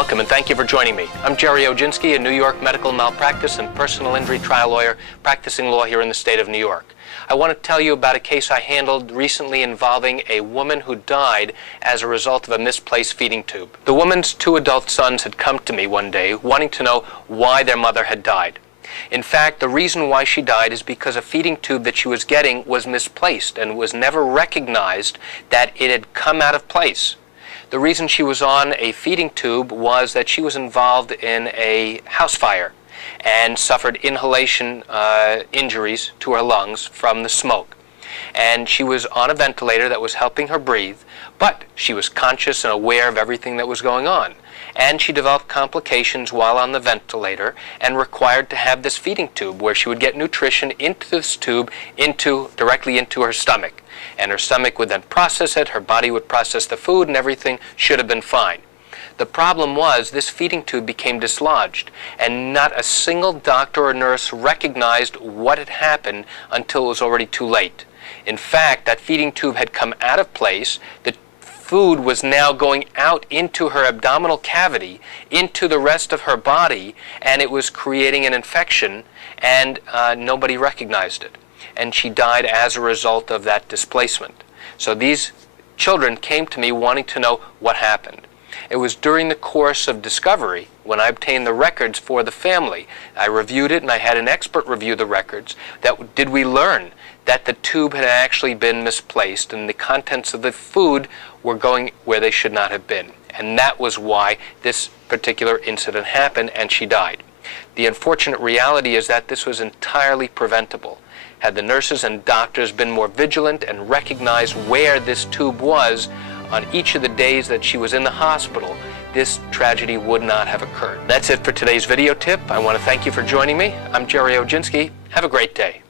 Welcome and thank you for joining me. I'm Jerry Oginski, a New York medical malpractice and personal injury trial lawyer practicing law here in the state of New York. I want to tell you about a case I handled recently involving a woman who died as a result of a misplaced feeding tube. The woman's 2 adult sons had come to me one day wanting to know why their mother had died. In fact, the reason why she died is because a feeding tube that she was getting was misplaced and was never recognized that it had come out of place. The reason she was on a feeding tube was that she was involved in a house fire and suffered inhalation injuries to her lungs from the smoke. And she was on a ventilator that was helping her breathe, but she was conscious and aware of everything that was going on. And she developed complications while on the ventilator and required to have this feeding tube where she would get nutrition into this tube directly into her stomach. And her stomach would then process it, her body would process the food, and everything should have been fine. The problem was this feeding tube became dislodged, and not a single doctor or nurse recognized what had happened until it was already too late. In fact, that feeding tube had come out of place. The food was now going out into her abdominal cavity, into the rest of her body, and it was creating an infection, and nobody recognized it. And she died as a result of that displacement. So these children came to me wanting to know what happened. It was during the course of discovery, when I obtained the records for the family, I reviewed it and I had an expert review the records, that did we learn that the tube had actually been misplaced and the contents of the food were going where they should not have been. And that was why this particular incident happened and she died. The unfortunate reality is that this was entirely preventable. Had the nurses and doctors been more vigilant and recognized where this tube was on each of the days that she was in the hospital, this tragedy would not have occurred. That's it for today's video tip. I want to thank you for joining me. I'm Jerry Oginski. Have a great day.